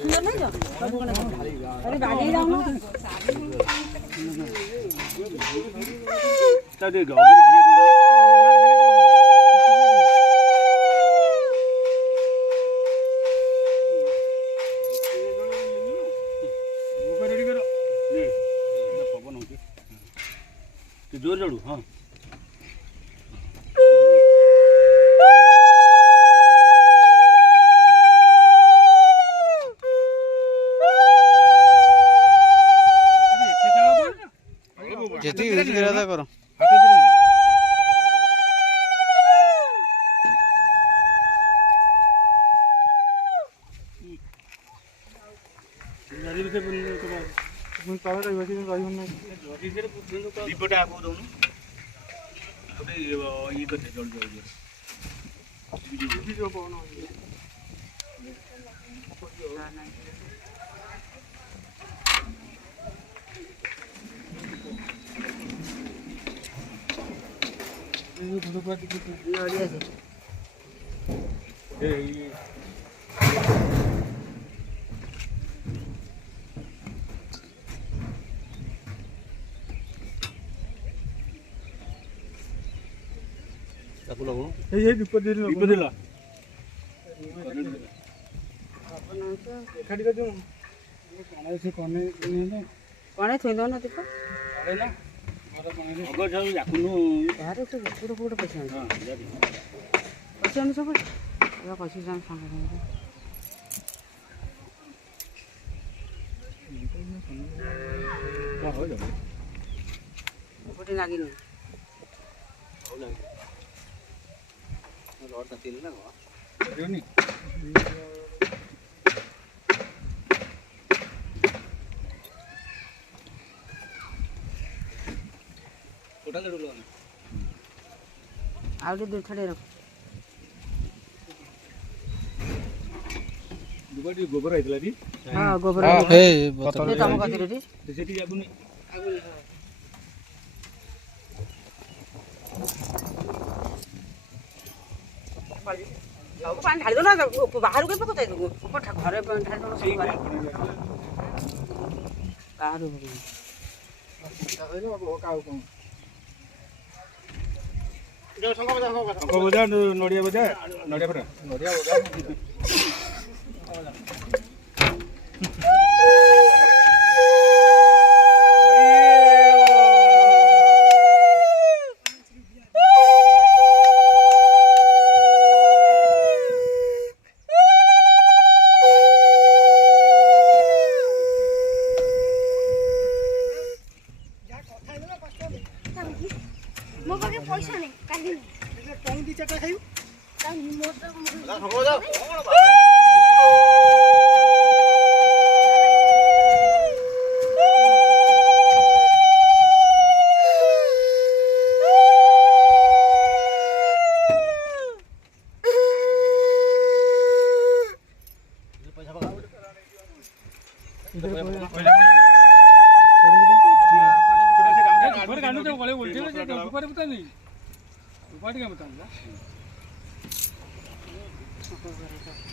सुंदर नहीं जो अरे बाड़ी जाओ ना ता दे गाओ फिर घी दे दो वो रेडी करो ले पवन होके तू जोर जोड़ू हां जेती यूज करा था करो नदी से बंद तो बात तुम पावर रही वैसे रही होना नदी से पूछने तो रिपोर्ट आपको दो अबे ये करते जोड़ जोड़ वीडियो कौन हो ये फोटो पार्टी की बढ़िया से ये ताको लगो ये विपद दे विपदेला अपन तो खाड़ी कर दूं कोने से कोने नहीं कोने थोई दो ना देखो अरे ना मारा कोने रे अगर सब याकुनु यार तो पूरा पूरा पैसा हां जादी पैसा नहीं सब या पैसा जान सांग रहे क्या हो जाए बोटिंग आगे नहीं हो लगे और का तेल ना हो जो नहीं छोटा लड्डू लो आउट दूर खड़े रखो दुबारी गोबर आइतला दी हां गोबर हे ये काम करते रे तो सेठी याकुनु आगे सब पानी ढाल दो ना बाहर के पकते दो ऊपर घरे पानी ढाल दो सब बाहर वो का कौन बजा नड़िया बजा नड़िया पर नडिया होगा ମୋ ପାଖେ ପଇସା ନାହିଁ କାଲି कौन दी चटा खाइयो କାଲି ମୋର हो जा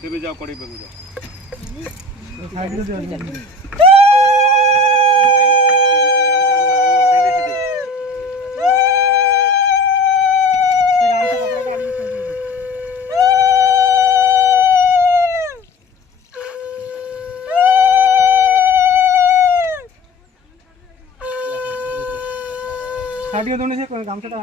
तेरे जाओ कड़ी पे जाओ साइड में दे साइड दोनों से गामछाटा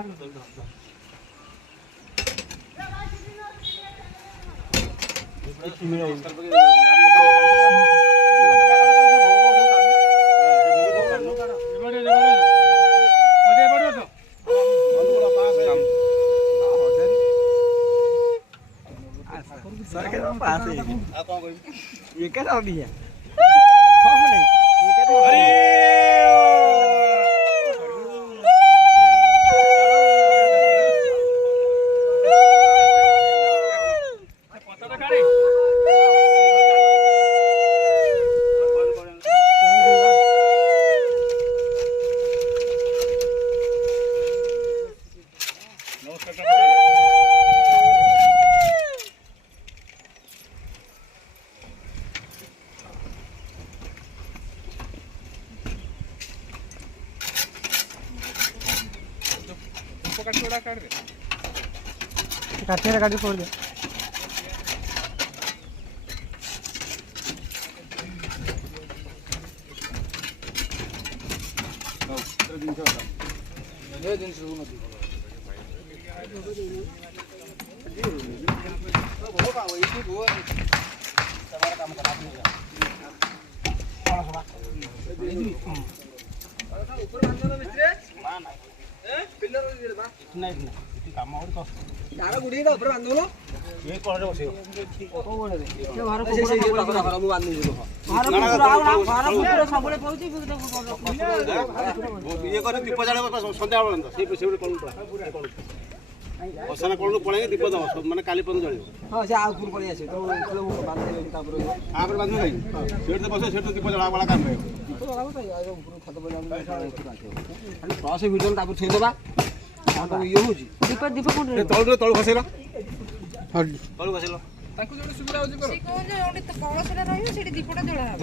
सर के पास है आप कौन कोई ये क्या डाल दिया कौन नहीं ये क्या डाल अरे କାଠିରେ କାଟି ପଡିଲେ ସବୁବେଳେ ପଉଛି ଇଏ କରି ଦୀପ ଜାଳିବ ସନ୍ଧ୍ୟାବେଳେ ତ ସେଇ ଗୋଟେ କଣ ଅସାନ କଣ ପଳେଇ ଦୀପ ଦବ ମାନେ କାଲି ପର୍ଯ୍ୟନ୍ତ ଜଳିବ। ହଁ ସେ ଆଉ ଉପରୁ ପଳେଇ ଆସିବ ତାପରେ ବାନ୍ଧିବ ନାହିଁ ସେଠି ତ ବସିବ ସେଠି ଦୀପ ଜଳା ବଳା କାମ ରହିବ। ପ୍ଲସ୍ ଭିଡ଼ିଓ ତାପରେ ଥୋଇଦେବା ଇଏ ହଉଛି ଦୀପ କୋଉଠି ତଳୁ ଖସେଇଲ ତଳୁ ଖସେଇଲ ସେ କହୁଛି କଳସଟା ରହିବ ସେଠି ଦୀପଟା ଜଳା ହବ।